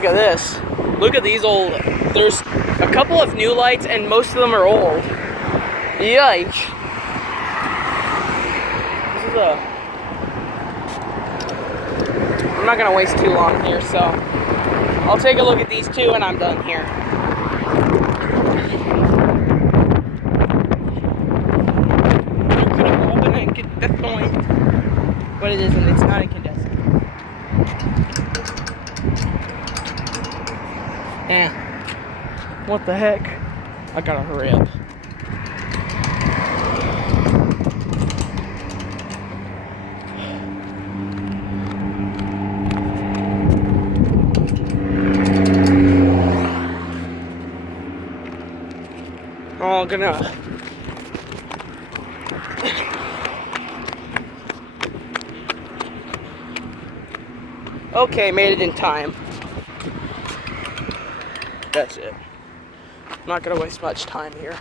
look at this. Look at these old, there's a couple of new lights and most of them are old. Yikes. This is I'm not gonna waste too long here, so I'll take a look at these two and I'm done here. You could have opened it and get the point, but it isn't, it's not incandescent. Yeah. What the heck? I gotta hurry up. Oh, gonna. Okay, made it in time. That's it. I'm not gonna waste much time here.